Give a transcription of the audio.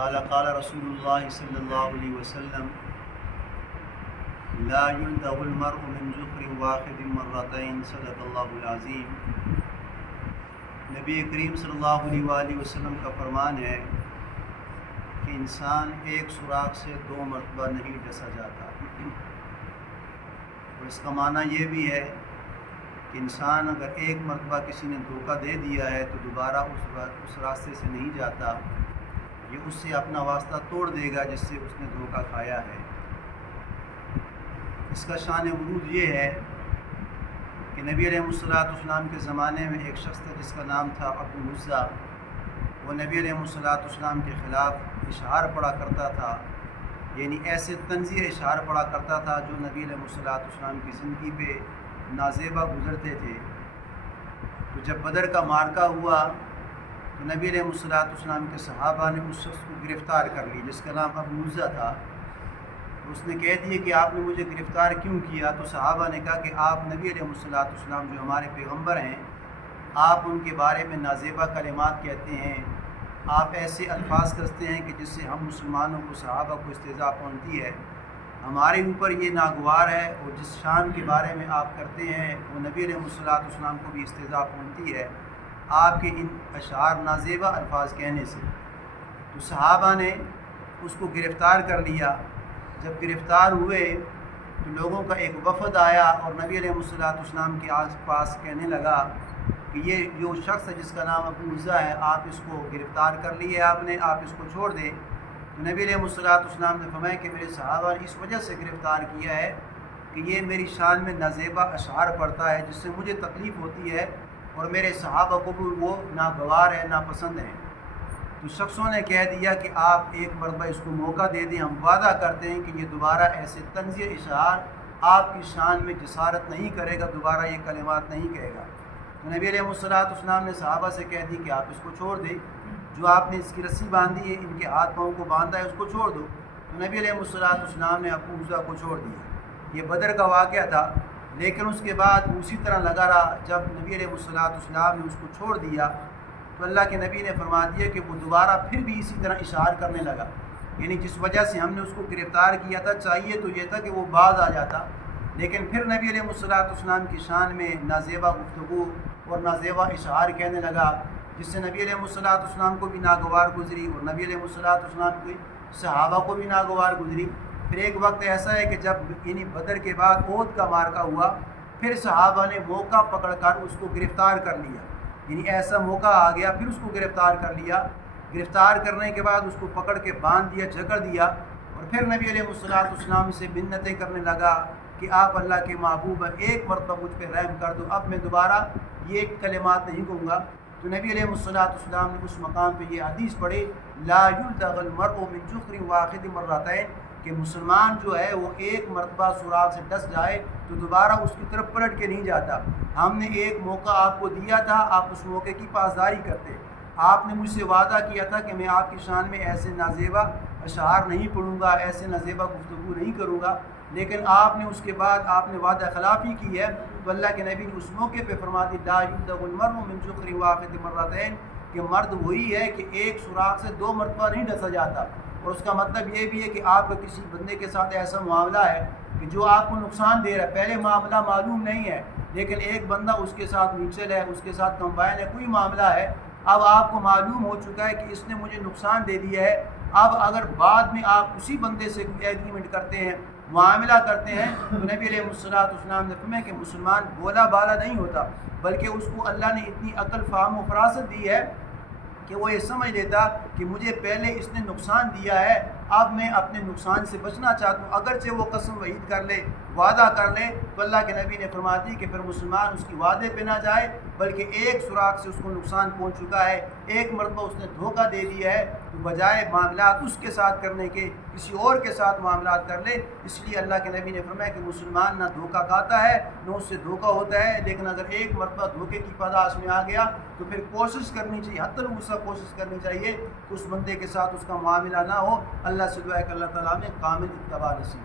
قال رسول اللہ صلی اللہ علیہ وسلم لا يلدغ المرء من جحر واحد مرتين صدق اللہ العظیم۔ نبی کریم صلی اللہ علیہ وآلہ وسلم کا فرمان ہے کہ انسان ایک سوراخ سے 2 مرتبہ نہیں ڈسا جاتا، اور اس کا معنی یہ بھی ہے کہ انسان اگر ایک مرتبہ کسی نے دھوکہ دے دیا ہے تو دوبارہ اس راستے سے نہیں جاتا، یہ اس سے اپنا واسطہ توڑ دے گا جس سے اس نے دھوکہ کھایا ہے۔ اس کا شان ورود یہ ہے کہ نبی علیہ السلام کے زمانے میں ایک شخص تھا جس کا نام تھا ابو مزہ۔ وہ نبی علیہ السلام کے خلاف اشعار پڑھا کرتا تھا، یعنی ایسے طنزیہ اشعار پڑھا کرتا تھا جو نبی علیہ السلام کی زندگی پہ نازیبہ گزرتے تھے۔ تو جب بدر کا معرکہ ہوا تو نبی علیہ السلام کے صحابہ نے اس شخص کو گرفتار کر لی جس کا نام ابو مزہ تھا۔ اس نے کہہ دیا کہ آپ نے مجھے گرفتار کیوں کیا؟ تو صحابہ نے کہا کہ آپ نبی علیہ السلام جو ہمارے پیغمبر ہیں، آپ ان کے بارے میں نازیبہ کلمات کہتے ہیں، آپ ایسے الفاظ کرتے ہیں کہ جس سے ہم مسلمانوں کو، صحابہ کو استہزاء پہنچتی ہے، ہمارے اوپر یہ ناگوار ہے، اور جس شان کے بارے میں آپ کرتے ہیں وہ نبی علیہ السلام کو بھی استہزاء پہنچتی ہے آپ کے ان اشعار نازیبہ الفاظ کہنے سے۔ تو صحابہ نے اس کو گرفتار کر لیا۔ جب گرفتار ہوئے تو لوگوں کا ایک وفد آیا اور نبی علیہ السلام کے آس پاس کہنے لگا کہ یہ جو شخص ہے جس کا نام ابو مزہ ہے، آپ اس کو گرفتار کر لیے، آپ اس کو چھوڑ دیں۔ تو نبی علیہ السلام نے فرمایا کہ میرے صحابہ نے اس وجہ سے گرفتار کیا ہے کہ یہ میری شان میں نازیبہ اشعار پڑھتا ہے جس سے مجھے تکلیف ہوتی ہے، اور میرے صحابہ کو بھی وہ ناگوار ہے، ناپسند ہے۔ تو شخصوں نے کہہ دیا کہ آپ ایک مرتبہ اس کو موقع دے دیں، ہم وعدہ کرتے ہیں کہ یہ دوبارہ ایسے طنزیہ اشعار آپ کی شان میں جسارت نہیں کرے گا، دوبارہ یہ کلمات نہیں کہے گا۔ تو نبی علیہ السلام نے صحابہ سے کہہ دی کہ آپ اس کو چھوڑ دیں، جو آپ نے اس کی رسی باندھی ہے، ان کے ہاتھ پاؤں کو باندھا ہے، اس کو چھوڑ دو۔ تو نبی علیہ السلام نے ابو مزہ کو چھوڑ دیا۔ یہ بدر کا واقعہ تھا، لیکن اس کے بعد اسی طرح لگا رہا۔ جب نبی علیہ السلام نے اس کو چھوڑ دیا تو اللہ کے نبی نے فرما دیا کہ وہ دوبارہ پھر بھی اسی طرح اشعار کرنے لگا، یعنی جس وجہ سے ہم نے اس کو گرفتار کیا تھا، چاہیے تو یہ تھا کہ وہ باز آ جاتا، لیکن پھر نبی علیہ السلام کی شان میں نازیبہ گفتگو اور نازیبہ اشعار کہنے لگا، جس سے نبی علیہ السلام کو بھی ناگوار گزری اور نبی علیہ السلام کی صحابہ کو بھی ناگوار گزری۔ پھر ایک وقت ایسا ہے کہ جب یعنی بدر کے بعد احد کا معرکہ ہوا، پھر صحابہ نے موقع پکڑ کر اس کو گرفتار کر لیا، یعنی ایسا موقع آ گیا، پھر اس کو گرفتار کر لیا۔ گرفتار کرنے کے بعد اس کو پکڑ کے باندھ دیا، جکڑ دیا، اور پھر نبی علیہ السلام سے منتیں کرنے لگا کہ آپ اللہ کے محبوب ہیں، ایک مرتبہ مجھ پہ رحم کر دو، اب میں دوبارہ یہ کلمات نہیں کہوں گا۔ تو نبی علیہ السلام نے اس مقام پہ یہ حدیث پڑھی، لا یلدغ المرء من جحر واحد مرتين، کہ مسلمان جو ہے وہ ایک مرتبہ سوراخ سے ڈس جائے تو دوبارہ اس کی طرف پلٹ کے نہیں جاتا۔ ہم نے ایک موقع آپ کو دیا تھا، آپ اس موقع کی پاسداری کرتے۔ آپ نے مجھ سے وعدہ کیا تھا کہ میں آپ کی شان میں ایسے نازیبہ اشعار نہیں پڑھوں گا، ایسے نازیبہ گفتگو نہیں کروں گا، لیکن آپ نے اس کے بعد آپ نے وعدہ خلافی کی ہے۔ تو اللہ کے نبی نے اس موقع پہ فرما دی، لا یلدغ المرء من جحر واحد مرتين، کہ مرد وہی ہے کہ ایک سوراخ سے 2 مرتبہ نہیں ڈسا جاتا۔ اور اس کا مطلب یہ بھی ہے کہ آپ کا کسی بندے کے ساتھ ایسا معاملہ ہے کہ جو آپ کو نقصان دے رہا ہے، پہلے معاملہ معلوم نہیں ہے، لیکن ایک بندہ اس کے ساتھ میوچل ہے، اس کے ساتھ کمبائن ہے، کوئی معاملہ ہے، اب آپ کو معلوم ہو چکا ہے کہ اس نے مجھے نقصان دے دیا ہے۔ اب اگر بعد میں آپ اسی بندے سے کوئی ایگریمنٹ کرتے ہیں، معاملہ کرتے ہیں، تو نبی علیہ السلام نے فرمایا کہ مسلمان بولا بالا نہیں ہوتا، بلکہ اس کو اللہ نے اتنی عقل، فہم و فراست دی ہے کہ وہ یہ سمجھ لیتا کہ مجھے پہلے اس نے نقصان دیا ہے، اب میں اپنے نقصان سے بچنا چاہتا ہوں۔ اگرچہ وہ قسم وعید کر لے، وعدہ کر لے، تو اللہ کے نبی نے فرما دی کہ پھر مسلمان اس کی وعدے پہ نہ جائے، بلکہ ایک سوراخ سے اس کو نقصان پہنچ چکا ہے، ایک مرتبہ اس نے دھوکہ دے دیا ہے، تو بجائے معاملات اس کے ساتھ کرنے کے کسی اور کے ساتھ معاملات کر لے۔ اس لیے اللہ کے نبی نے فرمایا کہ مسلمان نہ دھوکہ کھاتا ہے نہ اس سے دھوکہ ہوتا ہے، لیکن اگر ایک مرتبہ دھوکے کی پاداش میں آ گیا تو پھر کوشش کرنی چاہیے، حتی الوسع کوشش کرنی چاہیے کہ اس بندے کے ساتھ اس کا معاملہ نہ ہو۔ اللہ سے دعا ہے کہ اللہ تعالیٰ میں کامل اتباع نصیب